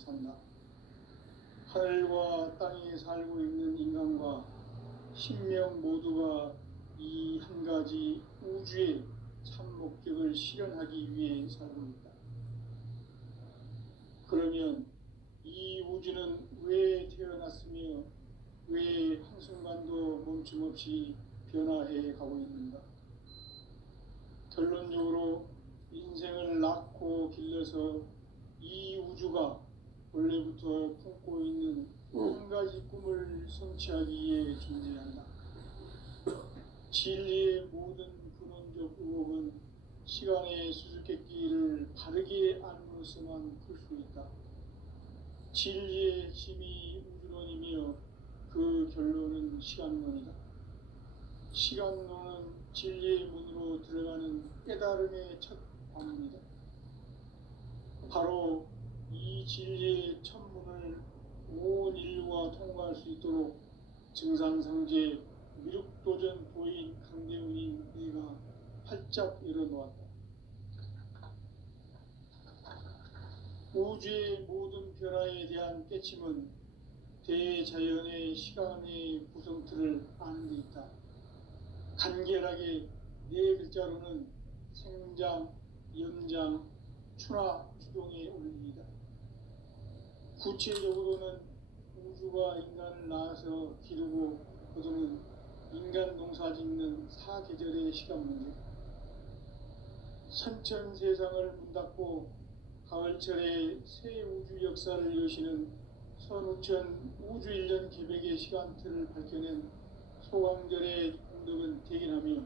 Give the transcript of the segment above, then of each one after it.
산다. 하늘과 땅에 살고 있는 인간과 신명 모두가 이 한 가지 우주의 참 목적을 실현하기 위해 살고 있다. 그러면 이 우주는 왜 태어났으며 왜 한순간도 멈춤없이 변화해 가고 있는가? 결론적으로 인생을 낳고 길러서 이 우주가 원래부터 품고 있는 한 가지 꿈을 성취하기 위해 존재한다. 진리의 모든 근원적 의혹은 시간의 수수께끼를 바르게 알므로서만 풀 수 있다. 진리의 핵심이 우주론이며 그 결론은 시간론이다. 시간론은 진리의 문으로 들어가는 깨달음의 첫 관문이다. 바로 이 진리의 첫 문을 온 인류가 통과할 수 있도록 증산상제 미륵도전 도인 강대훈이 내가 활짝 열어놓았다. 우주의 모든 변화에 대한 깨침은 대자연의 시간의 구성틀을 아는 데 있다. 간결하게 네 글자로는 생장, 연장, 추나 추동의 원리이다. 구체적으로는 우주가 인간을 낳아서 기르고 거두는 인간 농사 짓는 사계절의 시간 문제. 선천 세상을 문 닫고 가을철에 새 우주 역사를 여시는 선우천 우주 1년 계백의 시간틀을 밝혀낸 소강절의 공덕은 대견하며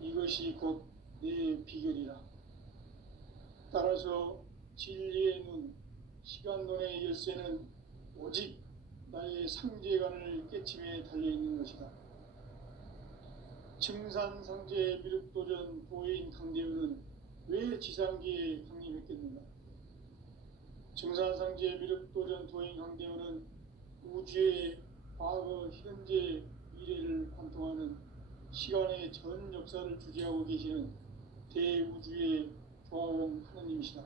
이것이 곧 내 비결이라. 따라서 진리의 눈, 시간론의 열쇠는 오직 나의 상제관을 깨침에 달려있는 것이다. 증산상제 미륵도전 도인 강대훈은 왜 지상계에 강림했겠는가? 증산상제 미륵도전 도인 강대훈은 우주의 과거, 현재, 미래를 관통하는 시간의 전 역사를 주재하고 계시는 대우주의 조화원 하느님이시다.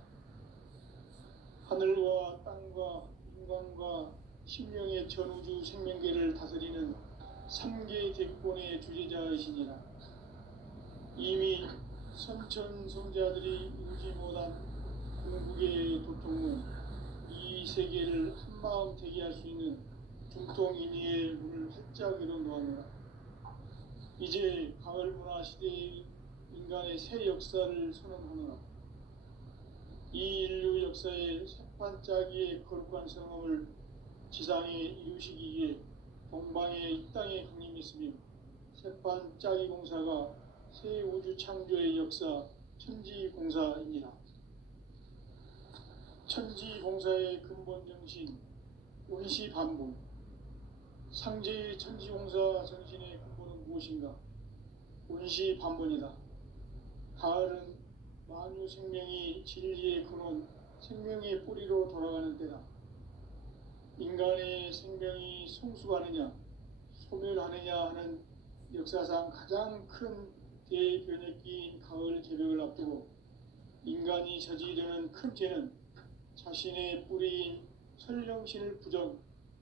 하늘과 땅과 인간과 신명의 전우주 생명계를 다스리는 3개 대권의 주제자이시니라. 이미 선천성자들이 이루지 못한 궁극의 도통은 이 세계를 한마음 되게 할 수 있는 중통인의의 문을 활짝 열어놓았노라. 이제 가을 문화 시대의 인간의 새 역사를 선언하노라. 이 인류 역사의 새반짝이의 거룩한 성험을 지상에 이루시기 위해 동방에 이 땅에 강림했으며 새반짝이 공사가 새 우주 창조의 역사 천지공사이니라. 천지공사의 근본 정신 원시반본. 상제의 천지공사 정신의 근본은 무엇인가? 원시반본이다. 가을은 만유 생명이 진리의 근원, 생명의 뿌리로 돌아가는 때다. 인간의 생명이 성숙하느냐, 소멸하느냐 하는 역사상 가장 큰 대변혁기인 가을 개벽을 앞두고 인간이 저지르는 큰 죄는 자신의 뿌리인 설령신을 부정,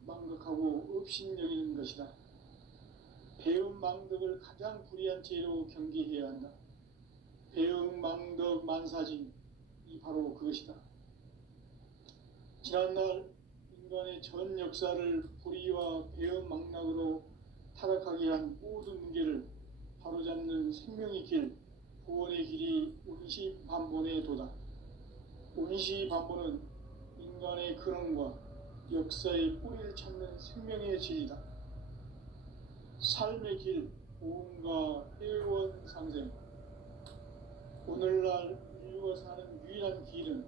망덕하고 업신여기는 것이다. 배음 망덕을 가장 불의한 죄로 경계해야 한다. 배음 망덕 만사징이 바로 그것이다. 지난날 인간의 전 역사를 불의와 배음 망락으로 타락하게 한 모든 문제를 바로잡는 생명의 길, 구원의 길이 원시반본의 도다. 원시반본은 인간의 근원과 역사의 뿌리를 찾는 생명의 진리다. 삶의 길, 보험과 회원 상생. 오늘날 인류가 사는 유일한 길은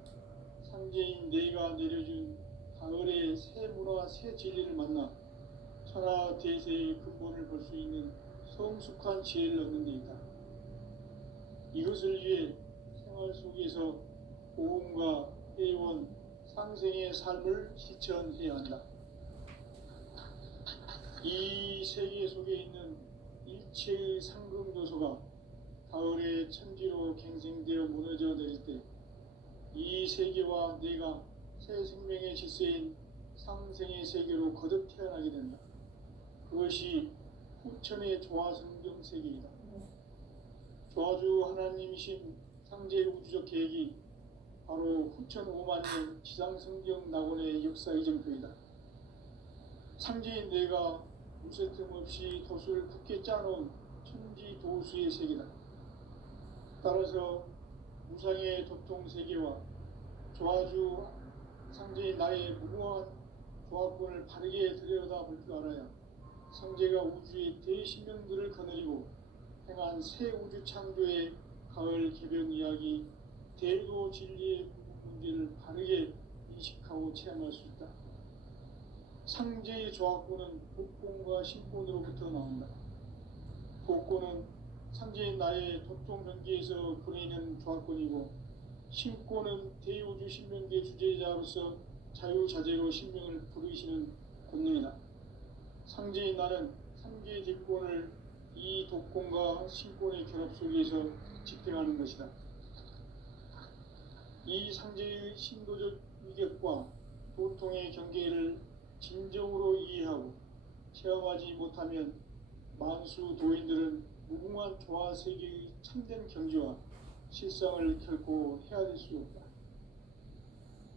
상제인 내가 내려준 가을의 새 문화, 새 진리를 만나 천하 대세의 근본을 볼 수 있는 성숙한 지혜를 얻는 데 있다. 이것을 위해 생활 속에서 보험과 회원, 상생의 삶을 실천해야 한다. 이 세계 속에 있는 일체의 상금도소가 가을의 천지로 갱생되어 무너져 내릴 때 이 세계와 내가 새 생명의 질서인 상생의 세계로 거듭 태어나게 된다. 그것이 후천의 조화성경 세계이다. 조화주 하나님이신 상제의 우주적 계획이 바로 후천 5만 년 지상성경 낙원의 역사 이정표이다. 상제인 내가 무쇠 틈 없이 도수를 굳게 짜놓은 천지 도수의 세계다. 따라서 무상의 도통 세계와 조화주 상제인 나의 무모한 조화권을 바르게 들여다볼 줄 알아야 상제가 우주의 대신명들을 거느리고 행한 새 우주 창조의 가을 개벽 이야기 대도 진리의 문제를 바르게 인식하고 체험할 수 있다. 상제의 조화권은 복권과 신권으로부터 나온다. 복권은 상제인 나의 도통 경계에서 보내는 조화권이고, 신권은 대우주 신명계 주제자로서 자유자재로 신명을 부르시는 권능이다. 상제인 나는 상계의 뒷권을 이 독권과 신권의 결합 속에서 집행하는 것이다. 이 상제의 신도적 위격과 도통의 경계를 진정으로 이해하고 체험하지 못하면 만수 도인들은 무궁한 조화 세계의 참된 경지와 실상을 결코 헤아릴 수 없다.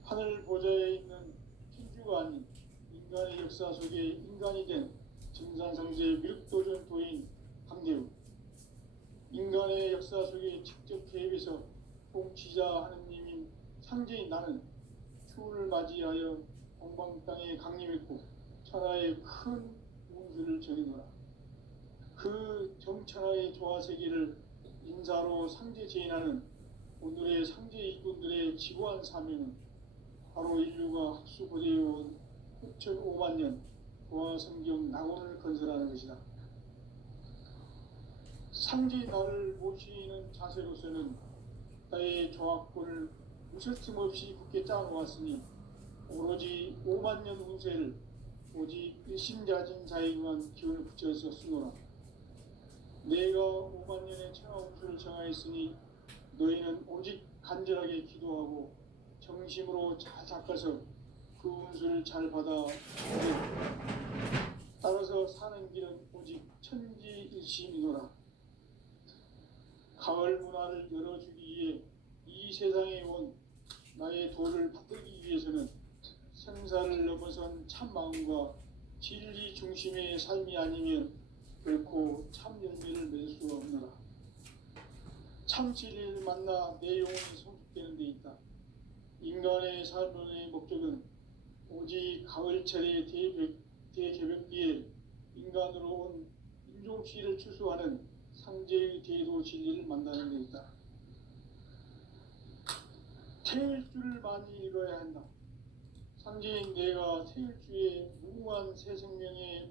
하늘 보좌에 있는 천주가 아닌 인간의 역사 속에 인간이 된 증산상제의 미륵도전 도인 강대우, 인간의 역사 속에 직접 개입해서 통치자 하느님인 상제인 나는 추운을 맞이하여 동방 땅에 강림했고 천하의 큰 운수를 정해놓아. 그 정천하의 조화세계를 인사로 상제 제인하는 오늘의 상제 일꾼들의 지고한 사명은 바로 인류가 학수고대해온 6,5만 년 조화성경 낙원을 건설하는 것이다. 상제 나를 모시는 자세로서는 나의 조화권을 무쇠 틈 없이 굳게 짜놓았으니 오로지 5만 년 운세를 오직 일심자진 자에게만 기운을 붙여서 쓰노라. 내가 5만 년의 천하 운수를 정하였으니 너희는 오직 간절하게 기도하고 정심으로 잘 닦아서 그 운수를 잘 받아 따라서 사는 길은 오직 천지일심이노라. 가을 문화를 열어주기 위해 이 세상에 온 나의 도를 받들기 위해서는 생사를 넘어선 참 마음과 진리 중심의 삶이 아니면 결코 참 열매를 맺을 수 없노라. 참 진리를 만나 내 영혼이 성숙되는 데 있다. 인간의 삶의 목적은 오직 가을철의 대개벽기에 인간으로 온 인종씨를 추수하는 상제의 대도 진리를 만나는 데 있다. 태일주를 많이 읽어야 한다. 상제인 내가 태일주의 무궁한 새 생명의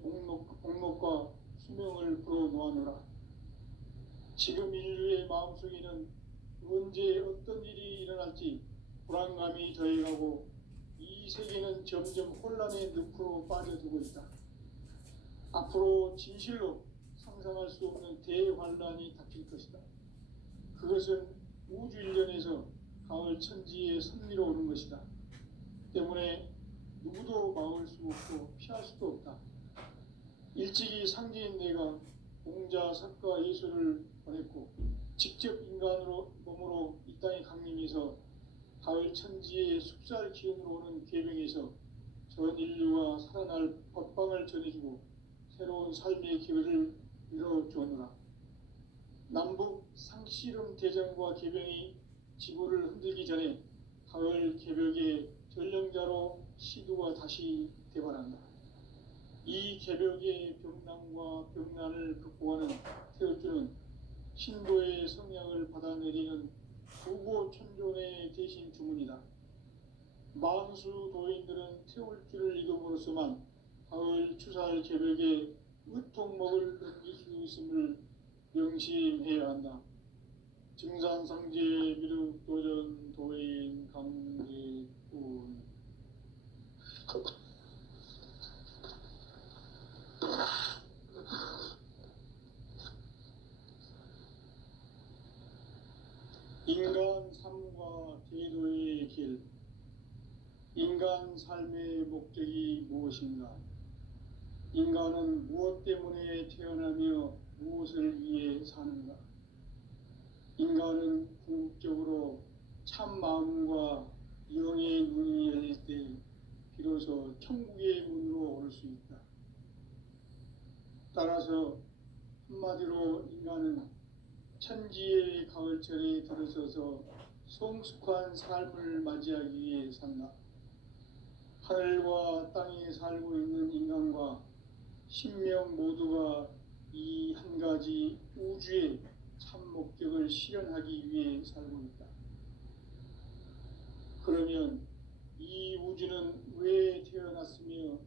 목록과 수명을 불어놓아노라. 지금 인류의 마음속에는 언제 어떤 일이 일어날지 불안감이 더해가고 이 세계는 점점 혼란의 늪으로 빠져들고 있다. 앞으로 진실로 상상할 수 없는 대환란이 닥칠 것이다. 그것은 우주 일련에서 가을 천지의 섭리로 오는 것이다. 때문에 누구도 막을 수 없고 피할 수도 없다. 일찍이 상제인 내가 공자, 석가, 예수를 보냈고 직접 인간으로 몸으로 이 땅에 강림해서 가을 천지의 숲살 기운으로 오는 계명에서 전 인류가 살아날 법방을 전해주고 새로운 삶의 기회를 이뤄주었노라. 남북 상씨름 대전과 계병이 지구를 흔들기 전에 가을 개벽의 전령자로 시도가 다시 대발한다. 이 개벽의 병난과 병난을 극복하는 태울주는 신도의 성향을 받아내리는 부고천존의 대신 주문이다. 만수 도인들은 태울주를 읽음으로써만 가을 추살 개벽에 의통목을 넘길 수 있음을 명심해야 한다. 증산상제 미륵도전 도인 강제군. 인간 삶과 제도의 길. 인간 삶의 목적이 무엇인가? 인간은 무엇 때문에 태어나며 무엇을 위해 사는가? 인간은 궁극적으로 참 마음과 영의 눈이 열릴 때 비로소 천국의 문으로 올 수 있다. 따라서 한마디로 인간은 천지의 가을철에 들어서서 성숙한 삶을 맞이하기 위해 산다. 하늘과 땅에 살고 있는 인간과 신명 모두가 이 한 가지 우주의 참 목적을 실현하기 위해 살고 있다. 그러면 이 우주는 왜 태어났으며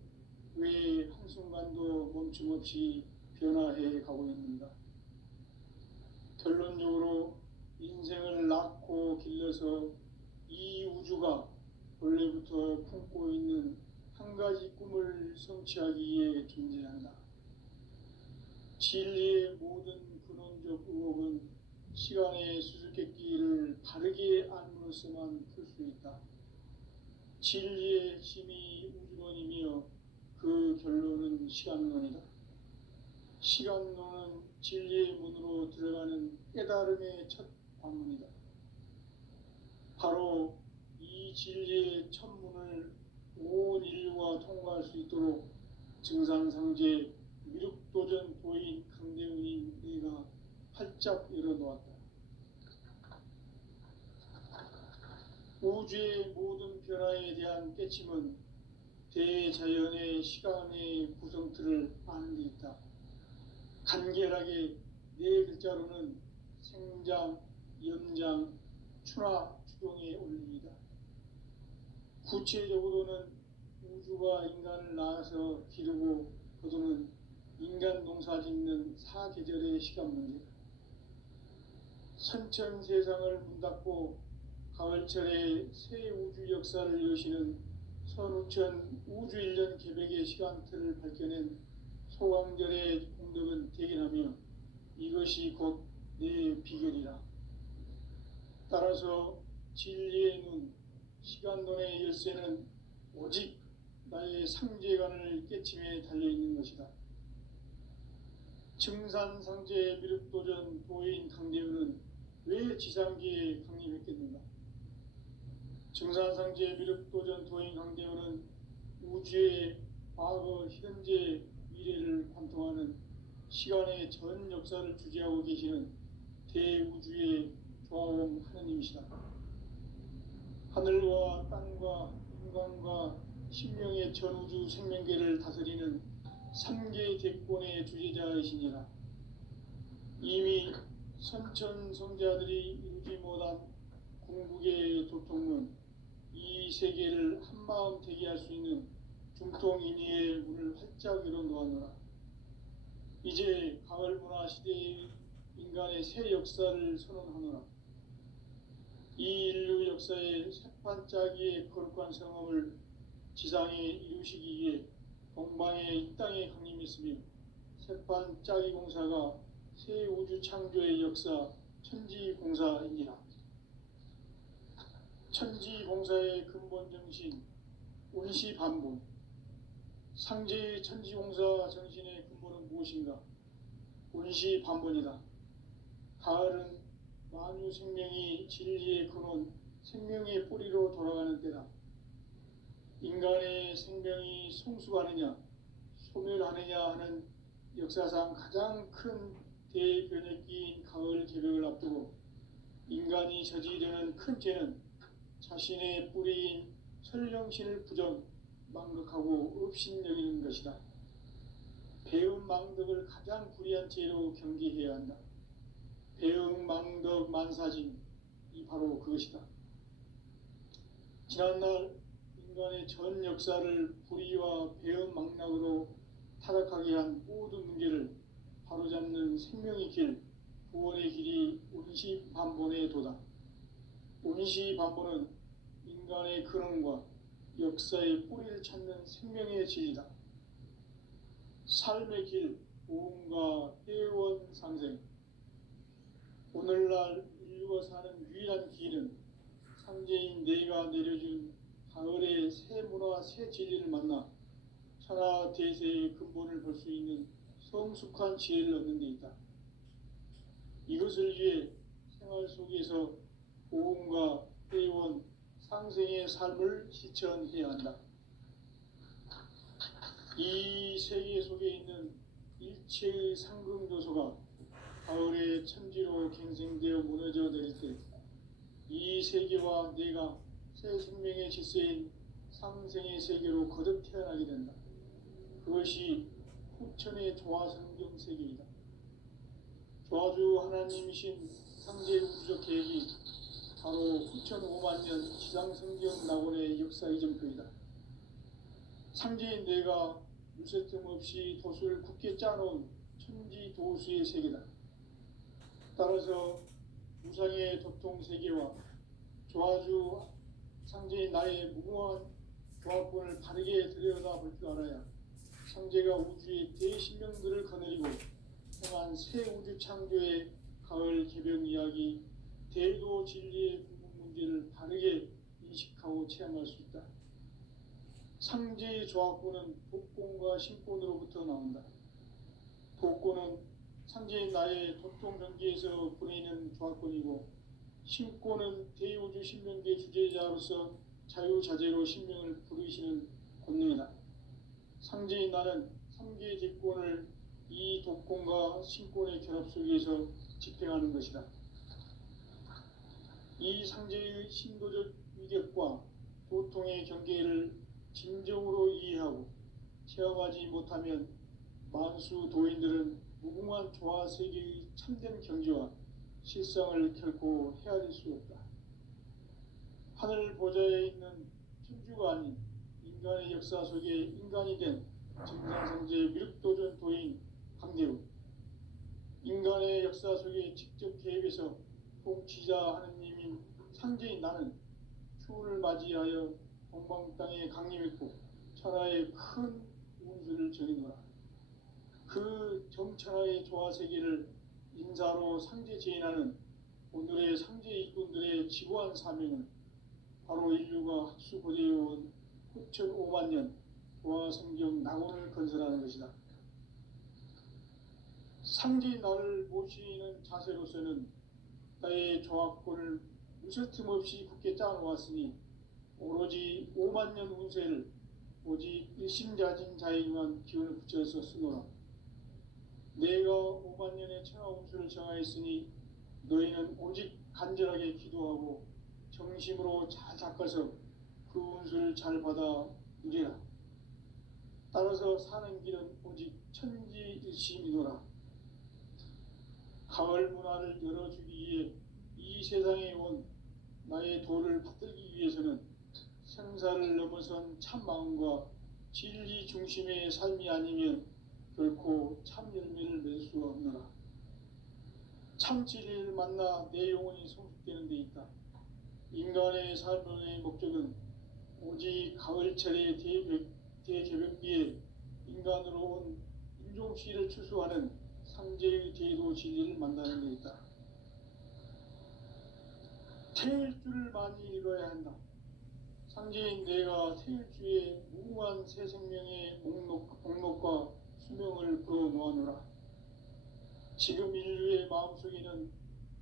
왜 한순간도 멈춤 없이 변화해 가고 있는가? 결론적으로 인생을 낳고 길러서 이 우주가 원래부터 품고 있는 한 가지 꿈을 성취하기 위해 존재한다. 진리의 모든 근원적 의혹은 시간의 수수께끼를 바르게 알므로써만 풀 수 있다. 진리의 핵심이 우주론이며 그 결론은 시간론이다. 시간론은 진리의 문으로 들어가는 깨달음의 첫 관문이다. 바로 이 진리의 첫 문을 온 인류가 통과할 수 있도록 증산상제 미륵도전 도인 강대훈이 내가 활짝 열어놓았다. 우주의 모든 변화에 대한 깨침은 대자연의 시간의 구성틀을 아는 데 있다. 간결하게 네 글자로는 생장, 연장, 추나 추동의 원리이다. 구체적으로는 우주가 인간을 낳아서 기르고 거두는 인간 농사 짓는 사계절의 시간 문제다. 선천 세상을 문 닫고 가을철에 새 우주 역사를 여시는 선우천 우주 1년 계백의 시간틀을 밝혀낸 소강절의 공덕은 대견하며 이것이 곧 내 비결이라. 따라서 진리의 눈, 시간론의 열쇠는 오직 나의 상제관을 깨침에 달려있는 것이다. 증산상제 미륵도전 도인 강대훈은 왜 지상기에 강림했겠는가? 증산상제 미륵도전 도인 강대훈은 우주의 과거, 현재, 미래를 관통하는 시간의 전 역사를 주재하고 계시는 대우주의 조화원 하느님이시다. 하늘과 땅과 인간과 신명의 전우주 생명계를 다스리는 3개 대권의 주제자이시니라. 이미 선천성자들이 이루지 못한 궁극의 도통문, 이 세계를 한마음 되게 할 수 있는 중통인의의 문을 활짝 열어놓았노라. 이제 가을 문화 시대의 인간의 새 역사를 선언하노라. 이 인류 역사의 새판짜기의 거룩한 성험을 지상에 이루시기 위해 동방의 이 땅에 강림했으며 새판짜기 공사가 새 우주 창조의 역사 천지공사이니라. 천지공사의 근본 정신 운시반본. 상제의 천지공사 정신의 근본은 무엇인가? 운시반본이다. 가을은 만유 생명이 진리의 근원, 생명의 뿌리로 돌아가는 때다. 인간의 생명이 성숙하느냐, 소멸하느냐 하는 역사상 가장 큰 대변혁기인 가을 개벽을 앞두고 인간이 저지르는 큰 죄는 자신의 뿌리인 설령신을 부정, 망극하고 업신여기는 것이다. 배움 망덕을 가장 불의한 죄로 경계해야 한다. 배움 망덕 만사진, 이 바로 그것이다. 지난날 인간의 전 역사를 불의와 배움 망락으로 타락하게 한 모든 문제를 바로잡는 생명의 길, 구원의 길이 운시반본의 도다. 운시반본은 인간의 근원과 역사의 뿌리를 찾는 생명의 진리다. 삶의 길, 보험과 회원 상생. 오늘날 인류가 사는 유일한 길은 상제인 내가 내려준 가을의 새 문화 새 진리를 만나 천하 대세의 근본을 볼 수 있는 성숙한 지혜를 얻는 데 있다. 이것을 위해 생활 속에서 고음과 회원, 상생의 삶을 실천해야 한다. 이 세계 속에 있는 일체의 상승조소가 가을의 천지로 갱생되어 무너져 내릴 때 이 세계와 내가 새 생명의 질서인 상생의 세계로 거듭 태어나게 된다. 그것이 후천의 조화성경 세계이다. 조화주 하나님이신 상제 우주적 계획이 바로 후천 5만 년 지상성경 낙원의 역사 이정표이다. 상제인 내가 물새틈 없이 도수를 굳게 짜놓은 천지 도수의 세계다. 따라서 무상의 도통 세계와 조화주 상제인 나의 무궁한 조화권을 바르게 들여다볼 줄 알아야 상제가 우주의 대신명들을 거느리고 행한 새 우주 창조의 가을 개변 이야기, 대도 진리의 궁극 문제를 바르게 인식하고 체험할 수 있다. 상제의 조화권은 독권과 신권으로부터 나온다. 독권은 상제인 나의 도통 경계에서 보내는 조화권이고, 신권은 대우주 신명계 주제자로서 자유자재로 신명을 부르시는 권능이다. 상제인 나는 3개의 직권을 이 독권과 신권의 결합 속에서 집행하는 것이다. 이 상제의 신도적 위격과 도통의 경계를 진정으로 이해하고 체험하지 못하면 만수 도인들은 무궁한 조화 세계의 참된 경지와 실상을 결코 헤아릴 수 없다. 하늘 보좌에 있는 천주가 아닌 인간의 역사 속에 인간이 된 정상상제 미륵도전 도인 강대우, 인간의 역사 속에 직접 개입해서 통치자 하느님인 상제인 나는 추운을 맞이하여 동방 땅에 강림했고 천하의 큰 운수를 정해놓아 그 정천하의 조화 세계를 인사로 상제 제인하는 오늘의 상제 일꾼들의 지고한 사명은 바로 인류가 학수고대해온 후천 5만 년 조화 성경 낙원을 건설하는 것이다. 상제인 나를 모시는 자세로서는 나의 조화권을 무쇠틈 없이 굳게 짜놓았으니 오로지 5만 년 운세를 오직 일심자진 자에게만 기운을 붙여서 쓰노라. 내가 5만 년의 천하 운수를 정하였으니 너희는 오직 간절하게 기도하고 정심으로 잘 닦아서 그 운수를 잘 받아 누리라. 따라서 사는 길은 오직 천지일심이노라. 가을 문화를 열어주기 위해 이 세상에 온 나의 도를 받들기 위해서는 생사를 넘어선 참마음과 진리 중심의 삶이 아니면 결코 참 열매를 맺을 수가 없노라. 참 진리를 만나 내 영혼이 성숙되는 데 있다. 인간의 삶의 목적은 오직 가을철의 대개벽기에 인간으로 온 인종씨를 추수하는 상제의 대도 진리를 만나는 데 있다. 태일주를 많이 읽어야 한다. 상제인 내가 태일주의 무궁한 새 생명의 목록과 수명을 불어놓아노라. 지금 인류의 마음속에는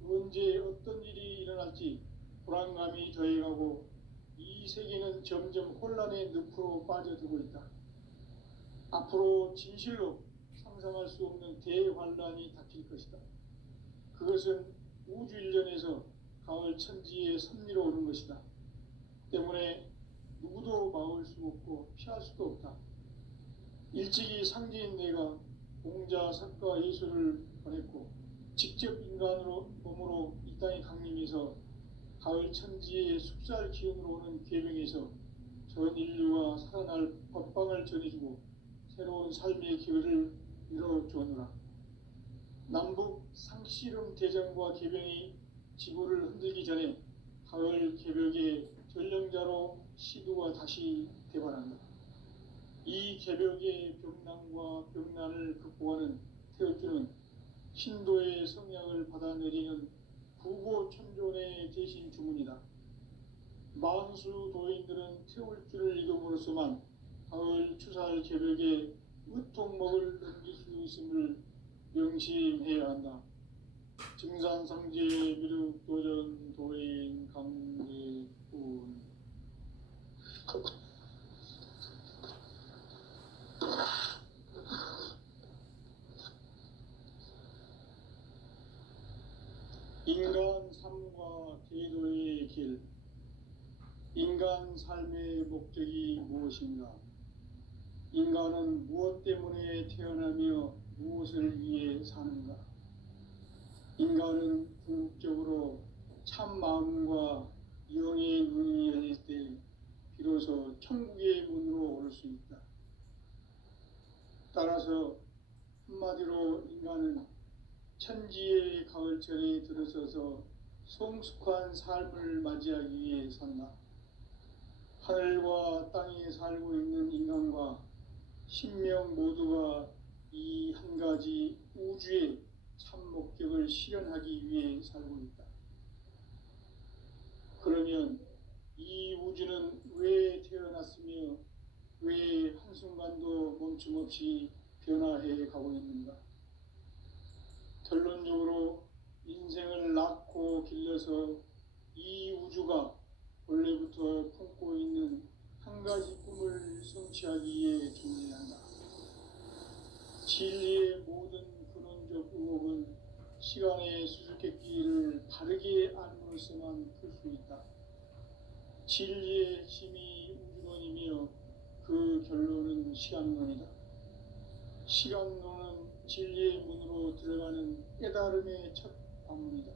언제 어떤 일이 일어날지 불안감이 더해가고 이 세계는 점점 혼란의 늪으로 빠져들고 있다. 앞으로 진실로 상상할 수 없는 대환란이 닥칠 것이다. 그것은 우주 일련에서 가을 천지의 섭리로 오는 것이다. 때문에 누구도 막을 수 없고 피할 수도 없다. 일찍이 상제인 내가 공자, 석가, 예수를 보냈고 직접 인간으로 몸으로 이 땅에 강림해서 가을 천지의 숲살 기운으로 오는 계명에서 전 인류가 살아날 법방을 전해주고 새로운 삶의 기회를 이뤄주었노라. 남북 상씨름 대전과 계병이 지구를 흔들기 전에 가을 개벽의 전령자로 시도가 다시 대발한다. 이 개벽의 병난과 병난을 극복하는 태어주는 신도의 성약을 받아내리는 부고 천존의 대신 주문이다. 만수 도인들은 태울 줄을 이름으로서만 가을 추살 개벽에 으통먹을 넘길 수 있음을 명심해야 한다. 증산상제 미륵도전 도인 강대군. 인간 삶과 계도의 길. 인간 삶의 목적이 무엇인가? 인간은 무엇 때문에 태어나며 무엇을 위해 사는가? 인간은 궁극적으로 참 마음과 영의 눈이 열릴 때 비로소 천국의 문으로 올 수 있다. 따라서 한마디로 인간은 천지의 가을철에 들어서서 성숙한 삶을 맞이하기 위해 산다. 하늘과 땅에 살고 있는 인간과 신명 모두가 이 한 가지 우주의 참 목적을 실현하기 위해 살고 있다. 그러면 이 우주는 왜 태어났으며 왜 한순간도 멈춤없이 변화해 가고 있는가? 결론적으로 인생을 낳고 길러서 이 우주가 원래부터 품고 있는 한 가지 꿈을 성취하기 위해 존재한다. 진리의 모든 근원적 의혹은 시간의 수수께끼를 바르게 알므로서만 풀 수 있다. 진리의 핵심이 우주론이며 그 결론은 시간론이다. 시간론은 진리의 문으로 들어가는 깨달음의 첫 방문이다.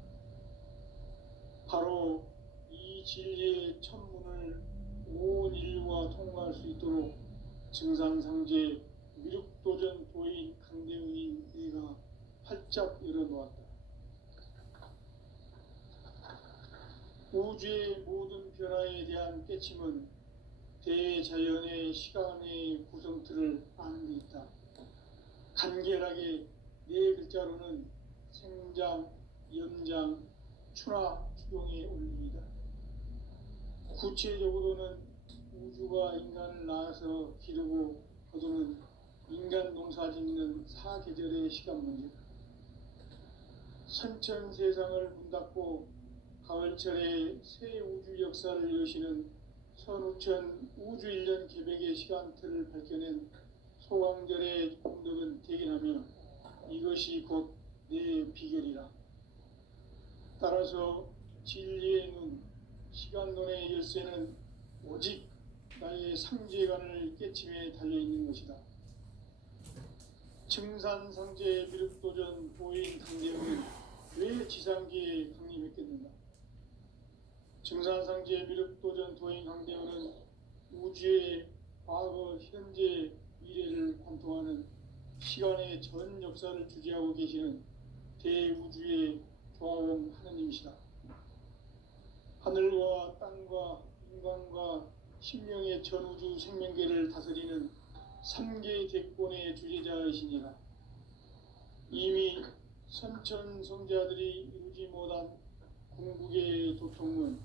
바로 이 진리의 첫 문을 온 인류가 통과할 수 있도록 증산상제 미륵도전 도인 강대웅인 이가 활짝 열어놓았다. 우주의 모든 변화에 대한 깨침은 대자연의 시간의 구성틀을 아는 데 있다. 간결하게 네 글자로는 생장, 연장, 추나 추동의 원리이다. 구체적으로는 우주가 인간을 낳아서 기르고 거두는 인간 농사 짓는 사계절의 시간 문제다. 선천 세상을 문 닫고 가을철에 새 우주 역사를 여시는 선우천 우주 1년 개백의 시간틀을 밝혀낸 소강절의功德은 대견하며 이것이 곧 내 비결이라. 따라서 진리의 눈, 시간론의 열쇠는 오직 나의 상제관을 깨침에 달려있는 것이다. 증산상제 미륵도전 도인 강대웅은 왜 지상계에 강림했겠는가? 증산상제 미륵도전 도인 강대웅은 우주의 과거, 현재, 미래를 관통하는 시간의 전 역사를 주재하고 계시는 대우주의 조화원 하느님이시다. 하늘과 땅과 인간과 신명의 전우주 생명계를 다스리는 3개 대권의 주재자이시니라. 이미 선천성자들이 이루지 못한 궁극의 도통은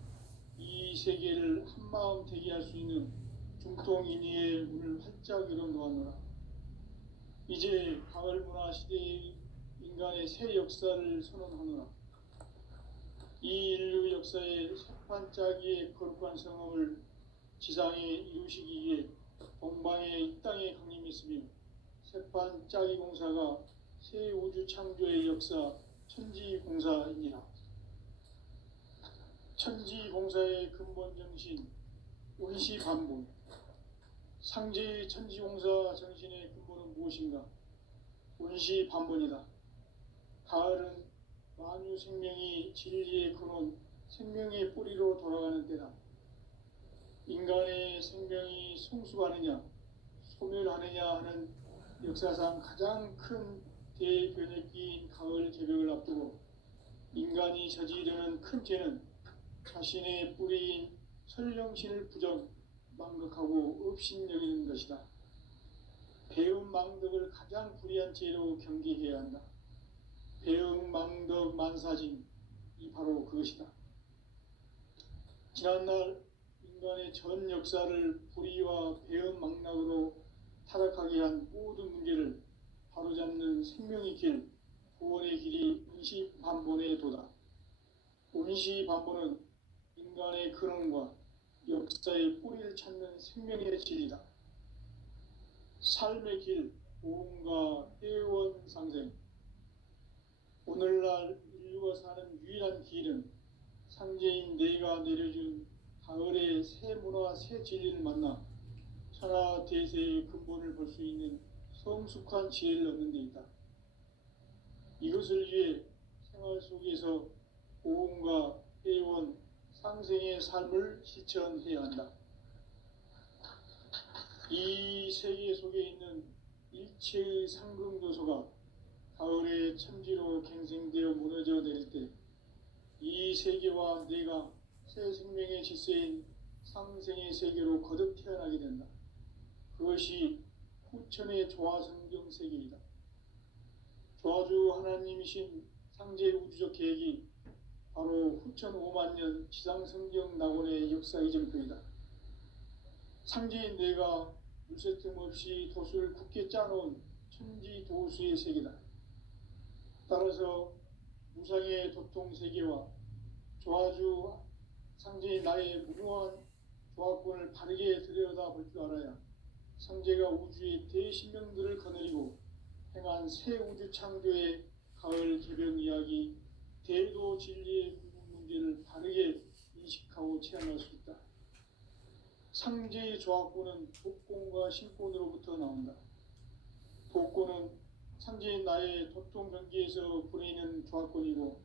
이 세계를 한마음 되게 할 수 있는 중통인의의 문을 활짝 열어놓았노라. 이제 가을 문화 시대의 인간의 새 역사를 선언하노라. 이 인류 역사의 새판짜기의 거룩한 성업을 지상에 이루시기 위해 동방의 이 땅에 강림했으며 새판짜기 공사가 새 우주 창조의 역사 천지공사이니라. 천지공사의 근본 정신 원시반복. 상제의 천지공사 정신의 근본은 무엇인가? 원시반본이다. 가을은 만유 생명이 진리의 근원, 생명의 뿌리로 돌아가는 때다. 인간의 생명이 성숙하느냐, 소멸하느냐 하는 역사상 가장 큰 대변혁기인 가을 개벽을 앞두고 인간이 저지르는 큰 죄는 자신의 뿌리인 설령신을 부정, 망각하고 업신여기는 것이다. 배움 망덕을 가장 불의한 죄로 경계해야 한다. 배움 망덕 만사진, 이 바로 그것이다. 지난날 인간의 전 역사를 불의와 배은망락으로 타락하게 한 모든 문제를 바로잡는 생명의 길, 구원의 길이 운시반본에 도다. 운시반본은 인간의 근원과 역사의 뿌리를 찾는 생명의 진리다. 삶의 길, 보험과 회원상생. 오늘날 인류가 사는 유일한 길은 상제인 내가 내려준 가을의 새 문화 새 진리를 만나 천하 대세의 근본을 볼 수 있는 성숙한 지혜를 얻는 데 있다. 이것을 위해 생활 속에서 보험과 회원, 상생의 삶을 실천해야 한다. 이 세계 속에 있는 일체의 상승도서가 가을의 천지로 갱생되어 무너져 내릴 때 이 세계와 내가 새 생명의 질서인 상생의 세계로 거듭 태어나게 된다. 그것이 후천의 조화성경 세계이다. 조화주 하나님이신 상제 우주적 계획이 바로 후천 5만 년 지상성경 낙원의 역사 이정표이다. 상제인 내가 물새 틈 없이 도수를 굳게 짜놓은 천지 도수의 세계다. 따라서 무상의 도통 세계와 조화주 상제인 나의 무궁한 조화권을 바르게 들여다볼 줄 알아야 상제가 우주의 대신명들을 거느리고 행한 새 우주 창조의 가을 개변 이야기, 대도 진리의 문제를 바르게 인식하고 체험할 수 있다. 상제의 조화권은 복권과 신권으로부터 나온다. 복권은 상제인 나의 도통 경계에서 보내는 조화권이고,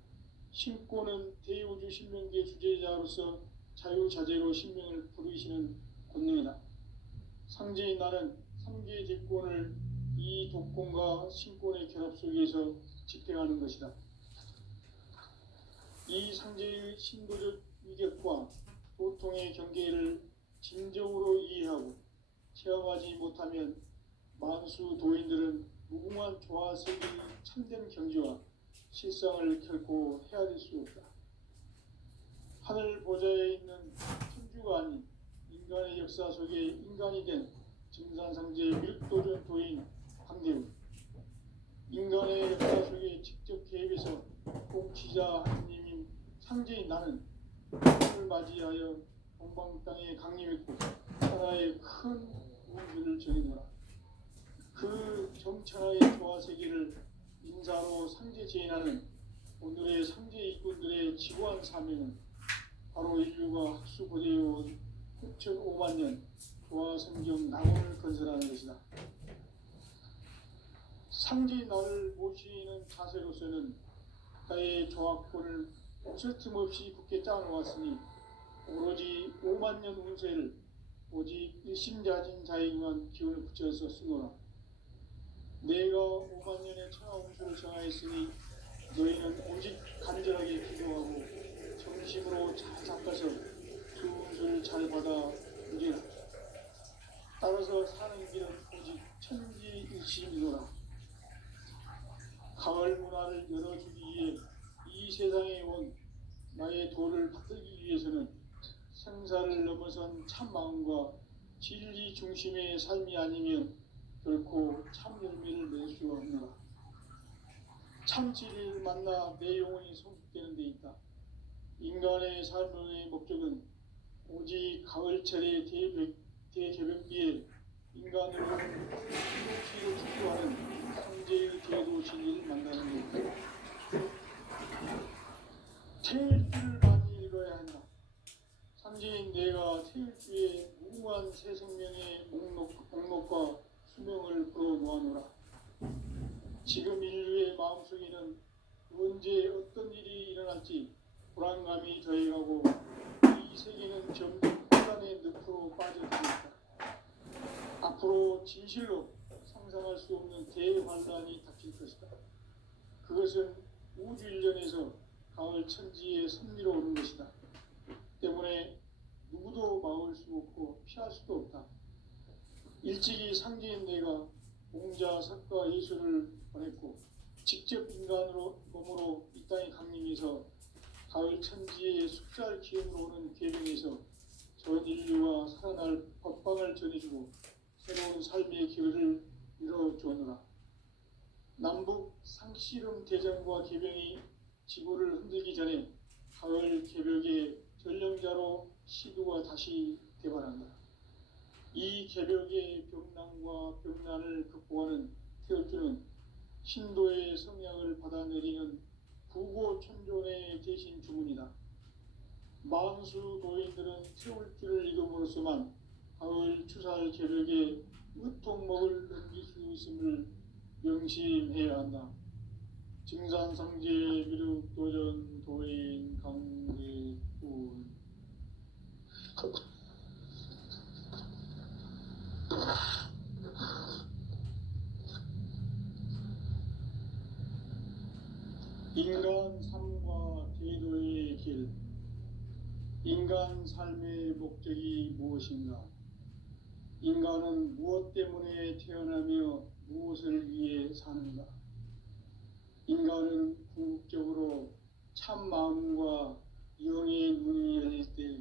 신권은 대우주 신명기의 주제자로서 자유자재로 신명을 부르시는 권능이다. 상제인 나는 3개의 대권을 이 독권과 신권의 결합 속에서 집행하는 것이다. 이 상제의 신도적 위격과 도통의 경계를 진정으로 이해하고 체험하지 못하면 만수 도인들은 무궁한 조화세계의 참된 경지와 실상을 결코 헤아릴 수 없다. 하늘 보좌에 있는 천주가 아닌 인간의 역사 속에 인간이 된 증산상제의 밀도전 도인 강대우, 인간의 역사 속에 직접 개입해서 통치자 하느님인 상제인 나는 하늘을 맞이하여 동방 땅에 강림했고 천하의 큰 우주를 정의노라. 그 정천하의 조화세계를 인사로 상제 제인하는 오늘의 상제 일꾼들의 지구한 사명은 바로 인류가 학수고대해온 후천 5만 년 조화성경 낙원을 건설하는 것이다. 상제인 나를 모시는 자세로서는 나의 조화권을 어설틈없이 굳게 짜놓았으니 오로지 5만 년 운세를 오직 일심자진 자에게만 기운을 붙여서 쓰노라. 내가 5만 년의 천하 운수를 정하였으니 너희는 오직 간절하게 기도하고 정심으로 잘 닦아서 그 운수를 잘 받아 누리라. 따라서 사는 길은 오직 천지일심이노라. 가을 문화를 열어주기 위해 이 세상에 온 나의 도를 받들기 위해서는 생사를 넘어선 참 마음과 진리 중심의 삶이 아니면 결코 참 열매를 낼 수 없노라. 참 진리를 만나 내 영혼이 성숙되는 데 있다. 인간의 삶의 목적은 오직 가을철의 대개변기에 인간으로 신동치를 축소하는 상제의 대도 진리를 만나는 데 있다. 태일주를 많이 읽어야 한다. 상제인 내가 태일주의 무궁한 새 생명의 목록과 수명을 풀어놓아노라. 지금 인류의 마음속에는 언제 어떤 일이 일어날지 불안감이 더해가고 이 세계는 점점 혼란의 늪으로 빠져들고 있다. 앞으로 진실로 상상할 수 없는 대환란이 닥칠 것이다. 그것은 우주 일련에서 가을 천지의 섭리로 오는 것이다. 때문에 누구도 막을 수 없고 피할 수도 없다. 일찍이 상제인 내가 공자, 석가, 예수를 보냈고 직접 인간으로 몸으로 이 땅에 강림해서 가을 천지의 숙살 기운으로 오는 계변에서 전 인류가 살아날 법방을 전해주고 새로운 삶의 기회를 열어주었노라. 남북 상씨름 대전과 개병이 지구를 흔들기 전에 가을 개벽의 전령자로 시두가 다시 대발한다. 이 개벽의 병난과 병난을 극복하는 태엽주는 신도의 성약을 받아내리는 부고천존의 대신 주문이다. 만수 도인들은 태울주를 이름으로서만 가을 추살 개벽에 으통목을 넘길 수 있음을 명심해야 한다. 증산상제 미륵 도전 도인 강대군. 인간 삶과 제도의 길. 인간 삶의 목적이 무엇인가? 인간은 무엇 때문에 태어나며 무엇을 위해 사는가? 인간은 궁극적으로 참 마음과 영의 문이 열릴 때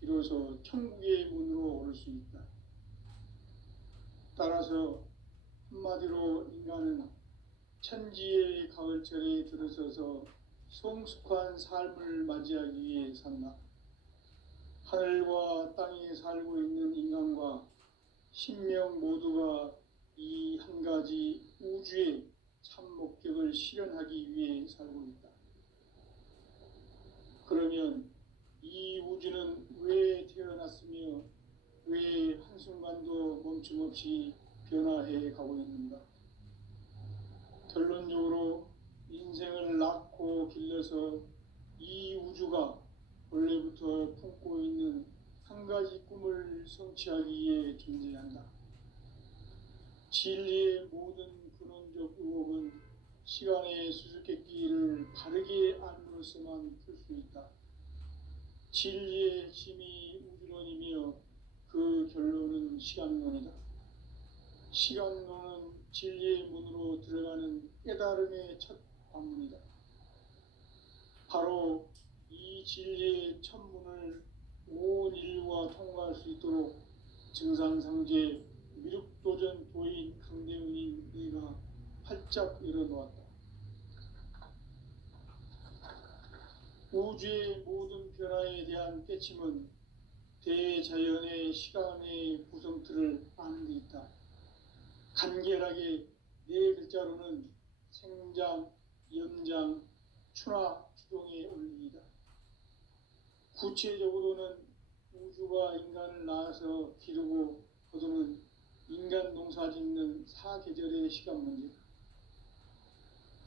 비로소 천국의 문으로 오를 수 있다. 따라서 한마디로 인간은 천지의 가을철에 들어서서 성숙한 삶을 맞이하기 위해 산다. 하늘과 땅에 살고 있는 인간과 신명 모두가 이 한 가지 우주의 참 목적을 실현하기 위해 살고 있다. 그러면 이 우주는 왜 태어났으며 왜 한순간도 멈춤없이 변화해 가고 있는가? 결론적으로 인생을 낳고 길러서 이 우주가 원래부터 품고 있는 한 가지 꿈을 성취하기 위해 존재한다. 진리의 모든 근원적 의혹은 시간의 수수께끼를 바르게 알므로써만 풀 수 있다. 진리의 핵심이 우주론이며 그 결론은 시간론이다. 시간론은 진리의 문으로 들어가는 깨달음의 첫 방문이다. 바로 이 진리의 첫 문을 온 인류가 통과할 수 있도록 증산상제 미륵도전 도인 강대훈이 네가 활짝 열어놓았다. 우주의 모든 변화에 대한 깨침은 대자연의 시간의 구성틀을 아는 데 있다. 간결하게 네 글자로는 생장, 연장, 추나 추동의 원리이다. 구체적으로는 우주가 인간을 낳아서 기르고 거두는 인간 농사 짓는 사계절의 시간 문제.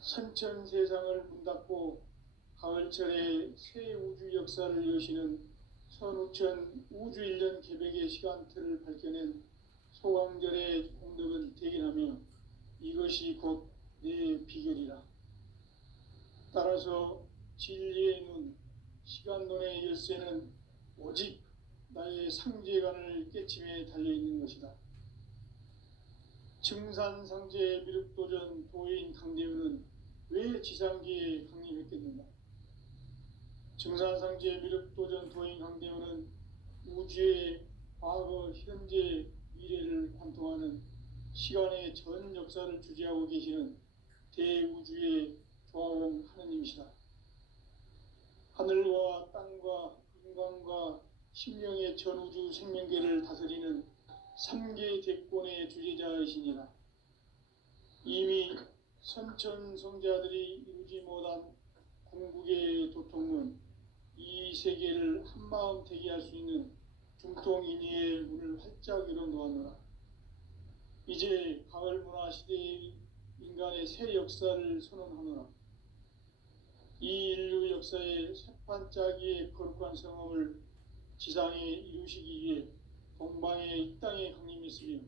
선천 세상을 문 닫고 가을철에 새 우주 역사를 여시는 선우천 우주 1년 개벽의 시간틀을 밝혀낸 소강절의 공덕은 대견하며 이것이 곧 내 비결이라. 따라서 진리의 눈, 시간론의 열쇠는 오직 나의 상제관을 깨침에 달려있는 것이다. 증산상제 미륵도전 도인 강대훈은 왜 지상기에 강림했겠는가? 증산상제 미륵도전 도인 강대훈은 우주의 과거, 현재, 미래를 관통하는 시간의 전 역사를 주재하고 계시는 대우주의 조화원 하느님이시다. 하늘과 땅과 인간과 신명의 전우주 생명계를 다스리는 3개 대권의 주제자이시니라. 이미 선천성자들이 이루지 못한 궁극의 도통은 이 세계를 한마음 되게 할 수 있는 중통인의의 문을 활짝 열어놓았노라. 이제 가을 문화 시대의 인간의 새 역사를 선언하노라. 이 인류 역사의 새판짜기의 거룩한 성험을 지상에 이루시기 위해 동방의 이 땅에 강림했으며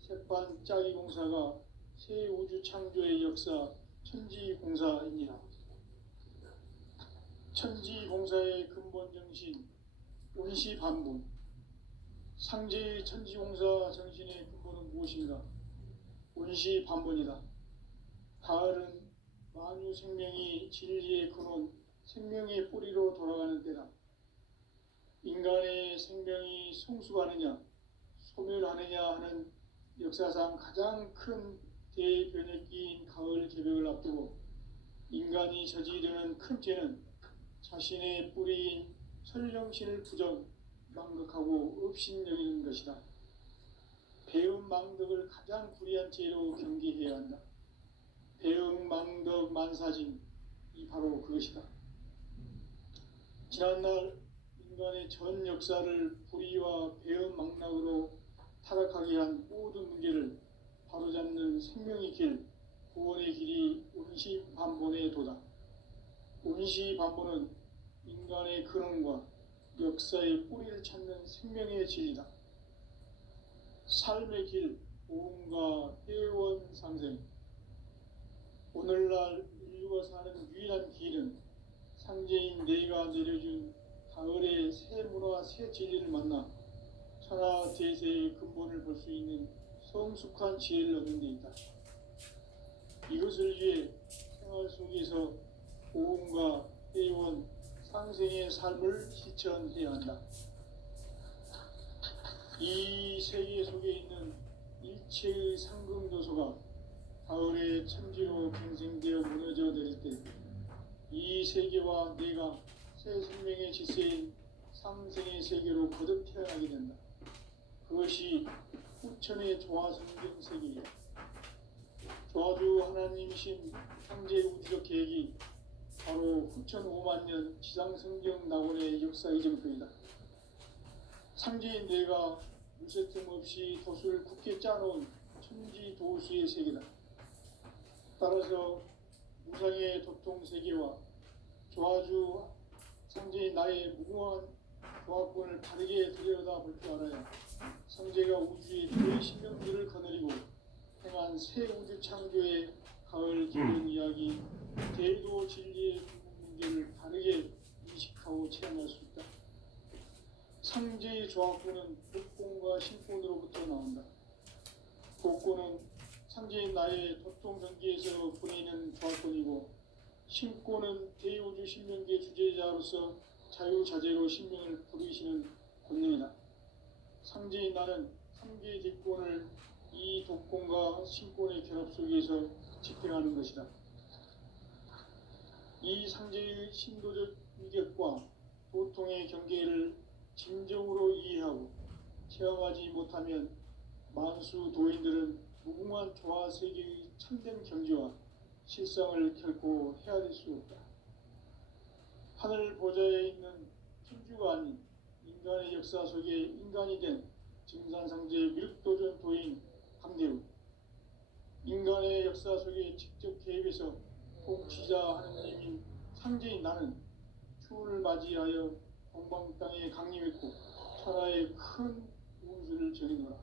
새판짜기 공사가 새 우주 창조의 역사 천지공사입니다. 천지공사의 근본 정신 운시반분. 상제의 천지공사 정신의 근본은 무엇인가? 운시반분이다. 가을은 만유 생명이 진리의 근원, 생명의 뿌리로 돌아가는 때다. 인간의 생명이 성숙하느냐 소멸하느냐 하는 역사상 가장 큰 대변혁기인 가을 개벽을 앞두고 인간이 저지르는 큰 죄는 자신의 뿌리인 설령신을 부정 망각하고 업신여기는 것이다. 배음 망덕을 가장 불의한 죄로 경계해야 한다. 배음 망덕 만사진 이 바로 그것이다. 지난날 인간의 전 역사를 불의와 배음 망락으로 타락하게 한 모든 문제를 바로잡는 생명의 길, 구원의 길이 운시반본의 도다. 운시반본은 인간의 근원과 역사의 뿌리를 찾는 생명의 진리다. 삶의 길, 보험과 회원 상생. 오늘날 인류가 사는 유일한 길은 상제인 내가 내려준 가을의 새 문화와 새 진리를 만나 천하 대세의 근본을 볼 수 있는 성숙한 지혜를 얻는 데 있다. 이것을 위해 생활 속에서 보험과 회원, 상생의 삶을 실천해야 한다. 이 세계 속에 있는 일체의 상금도서가 가을의 천지로 갱생되어 무너져 내릴 때 이 세계와 내가 새 생명의 질서인 상생의 세계로 거듭 태어나게 된다. 그것이 후천의 조화성경 세계이다. 조화주 하나님이신 창제 우주적 계획이 바로 후천 5만년 지상성경 낙원의 역사 이정표이다. 상제인 내가 무쇠틈 없이 돛을 굳게 짜놓은 천지도수의 세계다. 따라서 무상의 도통세계와 조화주 상제인 나의 무궁한 조화권을 바르게 들여다볼 줄 알아야 상제가 우주의 그 신명들을 거느리고 행한 새 우주 창조의 가을 기본 이야기 대도 진리의 문제를 바르게 인식하고 체험할 수 있다. 상제의 조화권은 복권과 신권으로부터 나온다. 복권은 상제인 나의 도통전기에서 보내는 조화권이고 신권은 대우주 신명계 주제자로서 자유자재로 신명을 부르시는 권능이다. 상제인 나는 3개의 뒷권을 이 독권과 신권의 결합 속에서 집행하는 것이다. 이 상제의 신도적 위격과 도통의 경계를 진정으로 이해하고 체험하지 못하면 만수 도인들은 무궁한 조화세계의 참된 경지와 실상을 결코 헤아릴 수 없다. 하늘 보좌에 있는 천주가 아닌 인간의 역사 속에 인간이 된 증산상제 미륵도전 도인 강대우. 인간의 역사 속에 직접 개입해서 통치자 하느님인 상제인 나는 추운을 맞이하여 동방 땅에 강림했고 천하의 큰 운수를 정해노라.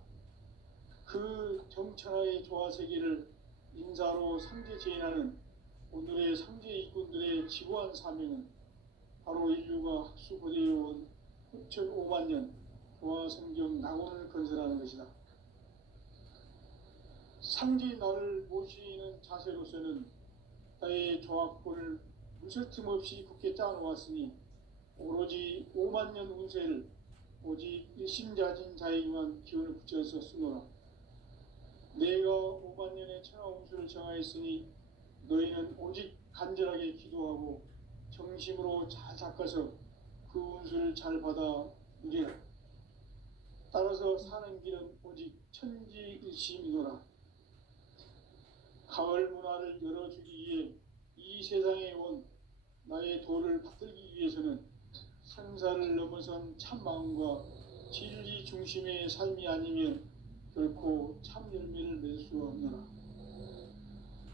그 정천하의 조화세계를 인사로 상제 제인하는 오늘의 상제 일꾼들의 지고한 사명은 바로 인류가 학수고대해온 후천 5만년 조화성경 낙원을 건설하는 것이다. 상제 나를 모시는 자세로서는 나의 조화권을 무쇠틈 없이 굳게 짜놓았으니 오로지 5만년 운세를 오직 일심자진 자에게만 기운을 붙여서 쓰노라. 내가 5만년의 천하 운수를 정하였으니 너희는 오직 간절하게 기도하고 정심으로 잘 닦아서 그 운수를 잘 받아 누리라. 따라서 사는 길은 오직 천지일심이노라. 가을 문화를 열어주기 위해 이 세상에 온 나의 도를 받들기 위해서는 생사를 넘어선 참마음과 진리 중심의 삶이 아니면 결코 참 열매를 맺을 수 없노라.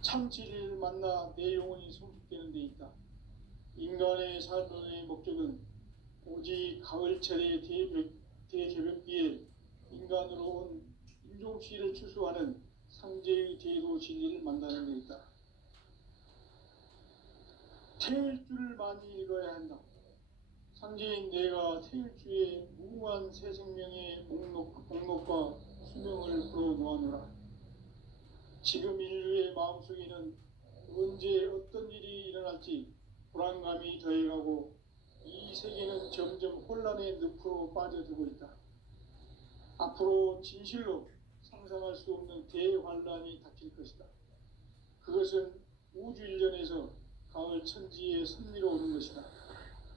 참 진리를 만나 내 영혼이 성숙되는 데 있다. 인간의 삶의 목적은 오직 가을철의 대개벽기에 인간으로 온 인종씨를 추수하는 상제의 대도 진리를 만나는 데 있다. 태일주를 많이 읽어야 한다. 상제인 내가 태일주의 무궁한 새 생명의 목록과 수명을 풀어놓아노라. 지금 인류의 마음속에는 언제 어떤 일이 일어날지 불안감이 더해가고 이 세계는 점점 혼란의 늪으로 빠져들고 있다. 앞으로 진실로 상상할 수 없는 대환란이 닥칠 것이다. 그것은 우주 일전에서 가을 천지에 승리로 오는 것이다.